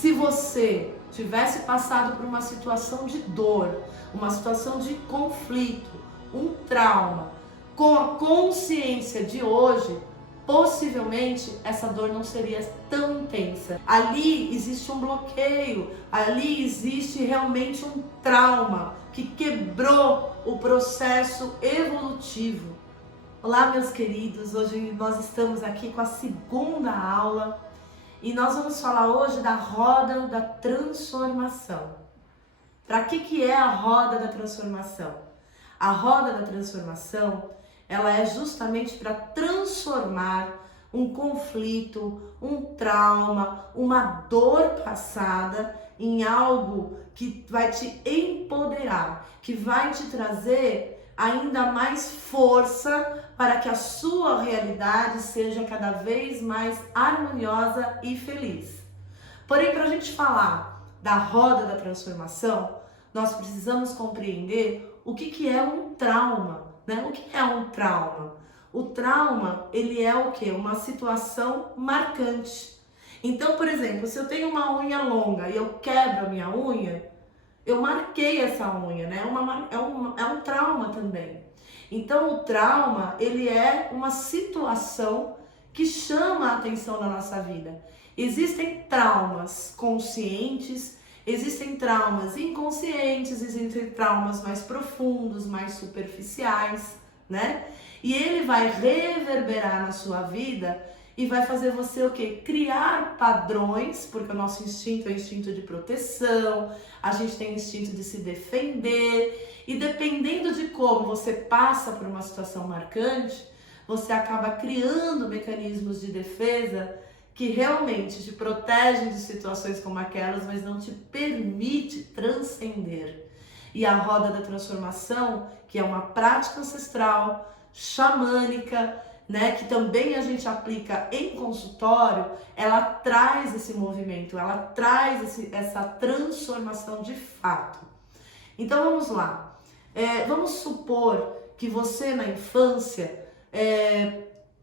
Se você tivesse passado por uma situação de dor, uma situação de conflito, um trauma, com a consciência de hoje, possivelmente essa dor não seria tão intensa. Ali existe um bloqueio, ali existe realmente um trauma que quebrou o processo evolutivo. Olá, meus queridos, hoje nós estamos aqui com a segunda aula e nós vamos falar hoje da roda da transformação. Para que é a roda da transformação? A roda da transformação, ela é justamente para transformar um conflito, um trauma, uma dor passada em algo que vai te empoderar, que vai te trazer ainda mais força para que a sua realidade seja cada vez mais harmoniosa e feliz. Porém, para a gente falar da roda da transformação, nós precisamos compreender o que é um trauma, né? O que é um trauma? O trauma, ele é o quê? Uma situação marcante. Então, por exemplo, se eu tenho uma unha longa e eu quebro a minha unha, eu marquei essa unha, né? É um trauma também. Então, o trauma, ele é uma situação que chama a atenção na nossa vida. Existem traumas conscientes, existem traumas inconscientes, existem traumas mais profundos, mais superficiais, né? E ele vai reverberar na sua vida e vai fazer você o quê? Criar padrões, porque o nosso instinto é o instinto de proteção, a gente tem o instinto de se defender, e dependendo de como você passa por uma situação marcante, você acaba criando mecanismos de defesa que realmente te protegem de situações como aquelas, mas não te permite transcender. E a roda da transformação, que é uma prática ancestral, xamânica, né, que também a gente aplica em consultório, ela traz esse movimento, ela traz essa transformação de fato. Então vamos lá, vamos supor que você na infância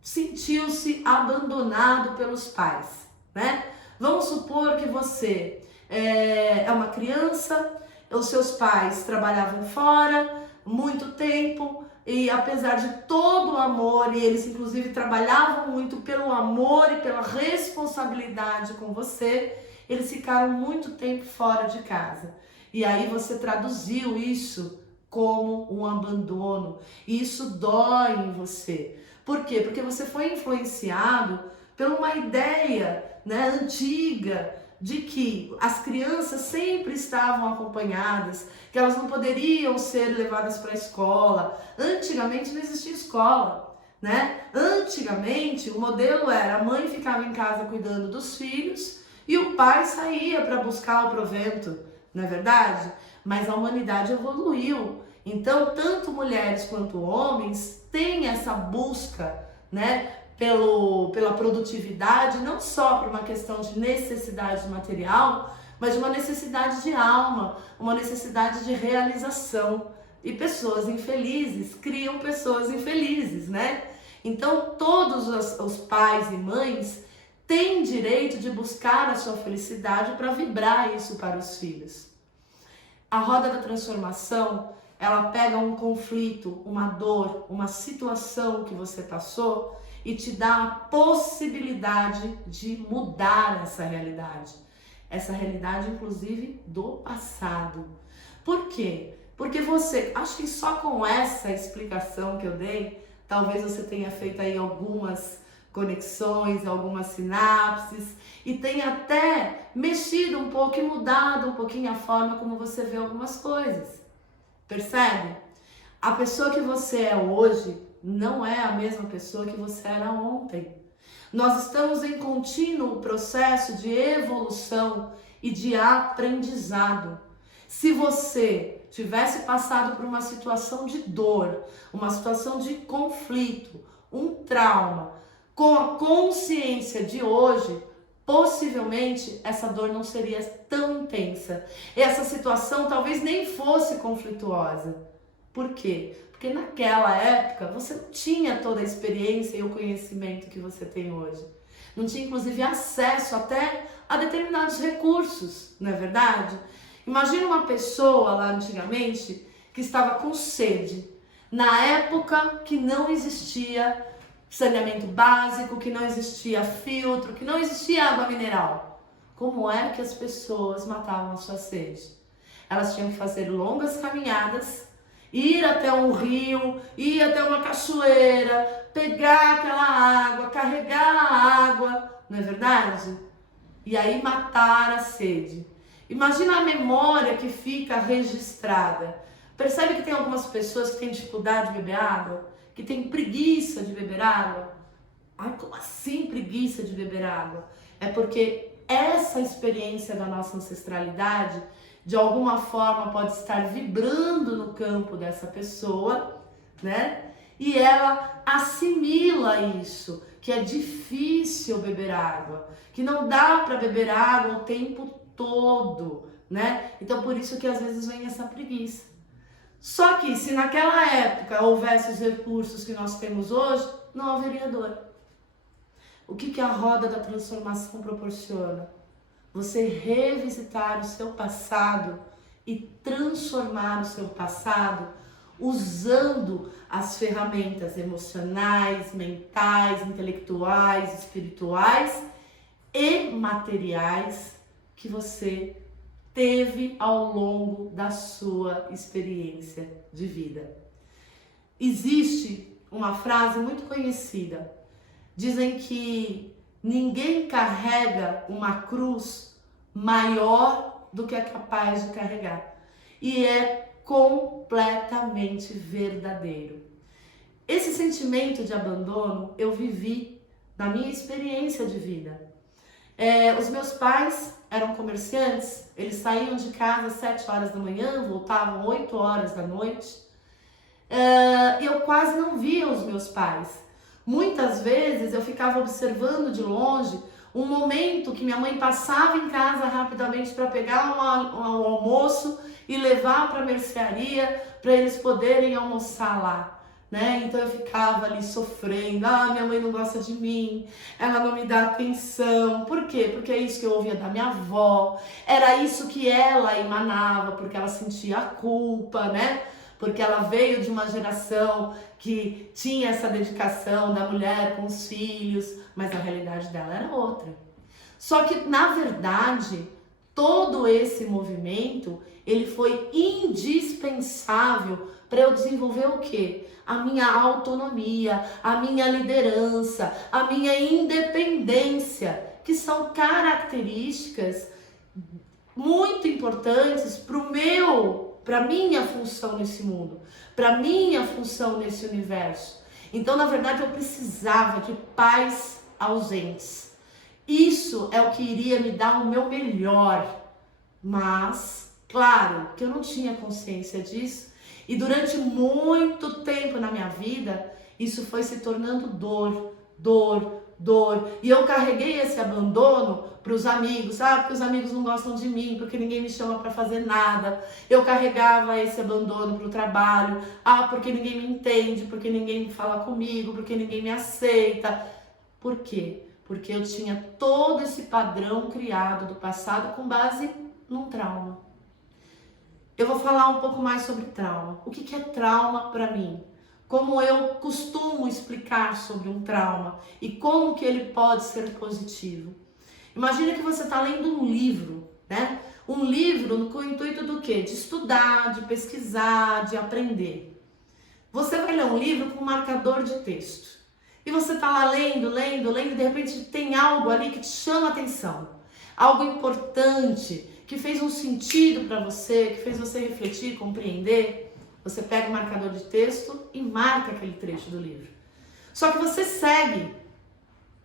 sentiu-se abandonado pelos pais, né? Vamos supor que você é uma criança, os seus pais trabalhavam fora muito tempo, e apesar de todo o amor, e eles inclusive trabalhavam muito pelo amor e pela responsabilidade com você, eles ficaram muito tempo fora de casa. E aí você traduziu isso como um abandono. E isso dói em você. Por quê? Porque você foi influenciado por uma ideia, né, antiga, de que as crianças sempre estavam acompanhadas, que elas não poderiam ser levadas para a escola. Antigamente não existia escola, né? Antigamente o modelo era a mãe ficava em casa cuidando dos filhos e o pai saía para buscar o provento, não é verdade? Mas a humanidade evoluiu. Então, tanto mulheres quanto homens têm essa busca, né, pela produtividade, não só por uma questão de necessidade material, mas de uma necessidade de alma, uma necessidade de realização. E pessoas infelizes criam pessoas infelizes, né? Então, todos os pais e mães têm direito de buscar a sua felicidade para vibrar isso para os filhos. A roda da transformação, ela pega um conflito, uma dor, uma situação que você passou e te dá a possibilidade de mudar essa realidade. Essa realidade, inclusive, do passado. Por quê? Porque você, acho que só com essa explicação que eu dei, talvez você tenha feito aí algumas conexões, algumas sinapses e tenha até mexido um pouco e mudado um pouquinho a forma como você vê algumas coisas. Percebe? A pessoa que você é hoje não é a mesma pessoa que você era ontem. Nós estamos em contínuo processo de evolução e de aprendizado. Se você tivesse passado por uma situação de dor, uma situação de conflito, um trauma, com a consciência de hoje, possivelmente essa dor não seria tão intensa. Essa situação talvez nem fosse conflituosa. Por quê? Porque naquela época você não tinha toda a experiência e o conhecimento que você tem hoje. não tinha inclusive acesso até a determinados recursos, não é verdade? Imagina uma pessoa lá antigamente que estava com sede, na época que não existia saneamento básico, que não existia filtro, que não existia água mineral. Como é que as pessoas matavam a sua sede? Elas tinham que fazer longas caminhadas, ir até um rio, ir até uma cachoeira, pegar aquela água, carregar a água, não é verdade? E aí matar a sede. Imagina a memória que fica registrada. Percebe que tem algumas pessoas que têm dificuldade de beber água? Que têm preguiça de beber água? Ai, como assim preguiça de beber água? É porque essa experiência da nossa ancestralidade, de alguma forma, pode estar vibrando no campo dessa pessoa, né? E ela assimila isso, que é difícil beber água, que não dá para beber água o tempo todo, né? Então, por isso que às vezes vem essa preguiça. Só que se naquela época houvesse os recursos que nós temos hoje, não haveria dor. O que a roda da transformação proporciona? Você revisitar o seu passado e transformar o seu passado usando as ferramentas emocionais, mentais, intelectuais, espirituais e materiais que você teve ao longo da sua experiência de vida. Existe uma frase muito conhecida. Dizem que ninguém carrega uma cruz maior do que é capaz de carregar. E é completamente verdadeiro. Esse sentimento de abandono eu vivi na minha experiência de vida. Os meus pais eram comerciantes, eles saíam de casa às 7 horas da manhã, voltavam 8 horas da noite. Eu quase não via os meus pais. Muitas vezes eu ficava observando de longe um momento que minha mãe passava em casa rapidamente para pegar um almoço e levar para a mercearia para eles poderem almoçar lá. Né? Então eu ficava ali sofrendo, minha mãe não gosta de mim, ela não me dá atenção. Por quê? Porque é isso que eu ouvia da minha avó, era isso que ela emanava, porque ela sentia a culpa, né? Porque ela veio de uma geração que tinha essa dedicação da mulher com os filhos, mas a realidade dela era outra. Só que, na verdade, todo esse movimento, ele foi indispensável para eu desenvolver o quê? A minha autonomia, a minha liderança, a minha independência, que são características muito importantes para minha função nesse mundo, para minha função nesse universo. Então, na verdade, eu precisava de pais ausentes. Isso é o que iria me dar o meu melhor. Mas, claro, que eu não tinha consciência disso. E durante muito tempo na minha vida, isso foi se tornando dor. E eu carreguei esse abandono para os amigos, porque os amigos não gostam de mim, porque ninguém me chama para fazer nada. Eu carregava esse abandono para o trabalho, porque ninguém me entende, porque ninguém fala comigo, porque ninguém me aceita. Por quê? Porque eu tinha todo esse padrão criado do passado com base num trauma. Eu vou falar um pouco mais sobre trauma. O que é trauma para mim? Como eu costumo explicar sobre um trauma e como que ele pode ser positivo. Imagina que você está lendo um livro, né? Um livro com o intuito do quê? De estudar, de pesquisar, de aprender. Você vai ler um livro com um marcador de texto. E você está lá lendo, e de repente tem algo ali que te chama a atenção. Algo importante, que fez um sentido para você, que fez você refletir, compreender. Você pega o marcador de texto e marca aquele trecho do livro. Só que você segue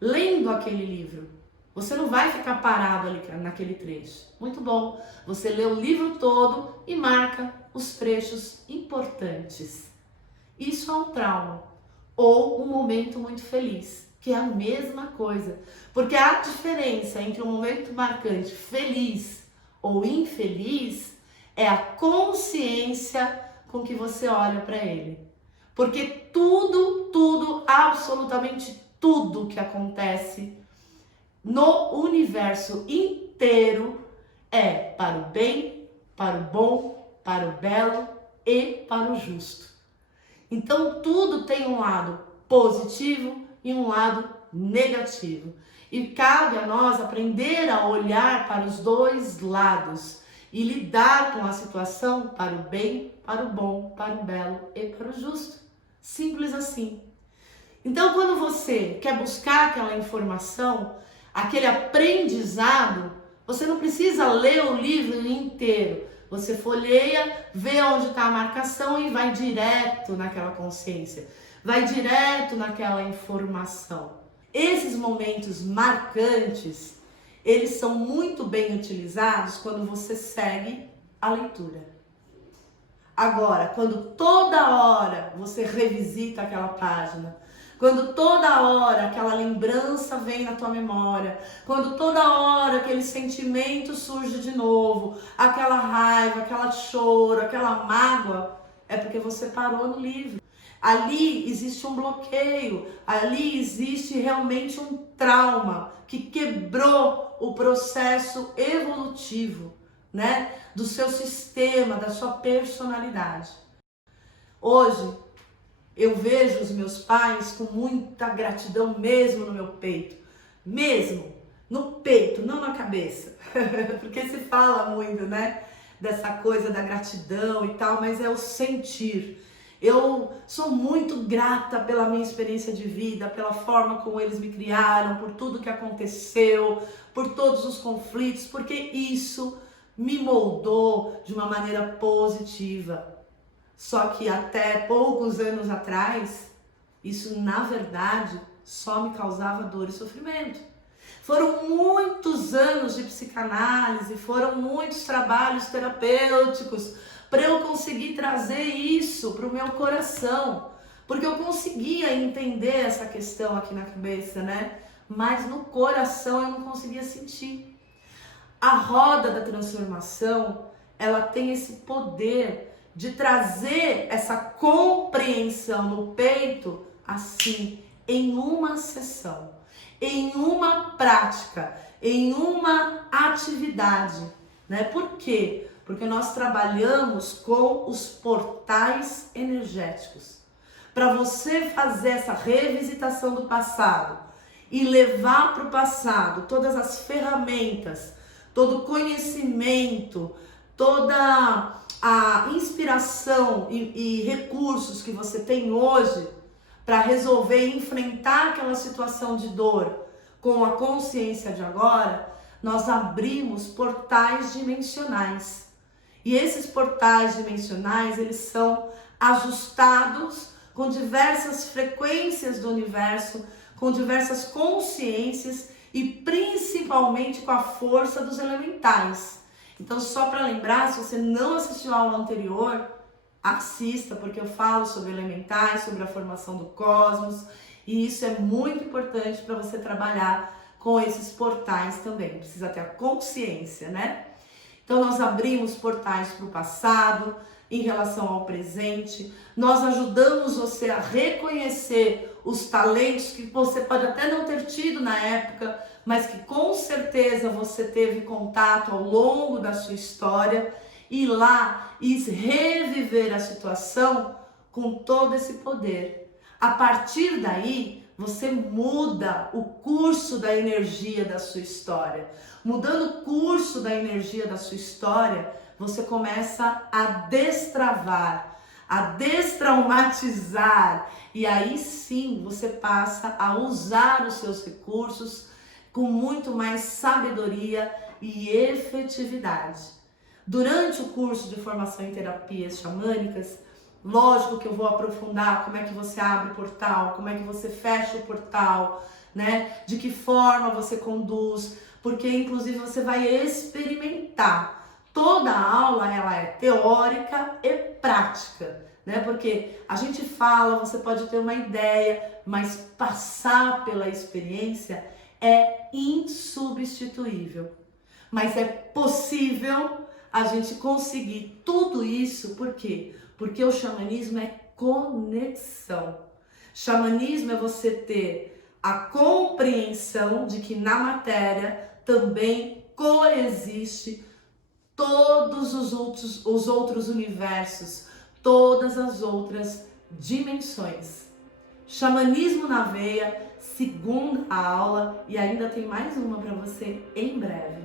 lendo aquele livro. Você não vai ficar parado ali naquele trecho. Muito bom. Você lê o livro todo e marca os trechos importantes. Isso é um trauma. Ou um momento muito feliz, que é a mesma coisa. Porque a diferença entre um momento marcante feliz ou infeliz é a consciência com que você olha para ele. Porque tudo, absolutamente tudo que acontece no universo inteiro é para o bem, para o bom, para o belo e para o justo. Então tudo tem um lado positivo e um lado negativo. E cabe a nós aprender a olhar para os dois lados e lidar com a situação para o bem, para o bom, para o belo e para o justo. Simples assim. Então, quando você quer buscar aquela informação, aquele aprendizado, você não precisa ler o livro inteiro. Você folheia, vê onde está a marcação e vai direto naquela consciência. Vai direto naquela informação. Esses momentos marcantes, eles são muito bem utilizados quando você segue a leitura. Agora, quando toda hora você revisita aquela página, quando toda hora aquela lembrança vem na tua memória, quando toda hora aquele sentimento surge de novo, aquela raiva, aquela choro, aquela mágoa, é porque você parou no livro. Ali existe um bloqueio, ali existe realmente um trauma que quebrou o processo evolutivo, né, do seu sistema, da sua personalidade. Hoje, eu vejo os meus pais com muita gratidão mesmo no meu peito. Mesmo no peito, não na cabeça. Porque se fala muito, né? Dessa coisa da gratidão e tal, mas é o sentir. Eu sou muito grata pela minha experiência de vida, pela forma como eles me criaram, por tudo que aconteceu, por todos os conflitos, porque isso me moldou de uma maneira positiva. Só que até poucos anos atrás, isso na verdade só me causava dor e sofrimento. Foram muitos anos de psicanálise, foram muitos trabalhos terapêuticos para eu conseguir trazer isso para o meu coração. Porque eu conseguia entender essa questão aqui na cabeça, né? Mas no coração eu não conseguia sentir. A roda da transformação, ela tem esse poder de trazer essa compreensão no peito, assim, em uma sessão, em uma prática, em uma atividade, né? Por quê? Porque nós trabalhamos com os portais energéticos. Para você fazer essa revisitação do passado e levar para o passado todas as ferramentas, todo o conhecimento, toda a inspiração e recursos que você tem hoje para resolver e enfrentar aquela situação de dor com a consciência de agora, nós abrimos portais dimensionais. E esses portais dimensionais, eles são ajustados com diversas frequências do universo, com diversas consciências e principalmente com a força dos elementais. Então, só para lembrar, se você não assistiu a aula anterior, assista, porque eu falo sobre elementais, sobre a formação do cosmos, e isso é muito importante para você trabalhar com esses portais também. Precisa ter a consciência, né? Então, nós abrimos portais para o passado, em relação ao presente, nós ajudamos você a reconhecer os talentos que você pode até não ter tido na época, mas que com certeza você teve contato ao longo da sua história, ir lá e reviver a situação com todo esse poder. A partir daí, você muda o curso da energia da sua história. Mudando o curso da energia da sua história, você começa a destravar, a destraumatizar, e aí sim você passa a usar os seus recursos com muito mais sabedoria e efetividade. Durante o curso de formação em terapias xamânicas, lógico que eu vou aprofundar como é que você abre o portal, como é que você fecha o portal, né? De que forma você conduz, porque inclusive você vai experimentar. Toda a aula ela é teórica e prática, né? Porque a gente fala, você pode ter uma ideia, mas passar pela experiência é insubstituível. Mas é possível a gente conseguir tudo isso, por quê? Porque o xamanismo é conexão. Xamanismo é você ter a compreensão de que na matéria também coexiste todos os outros universos, todas as outras dimensões. Xamanismo na Veia, segunda aula, e ainda tem mais uma para você em breve.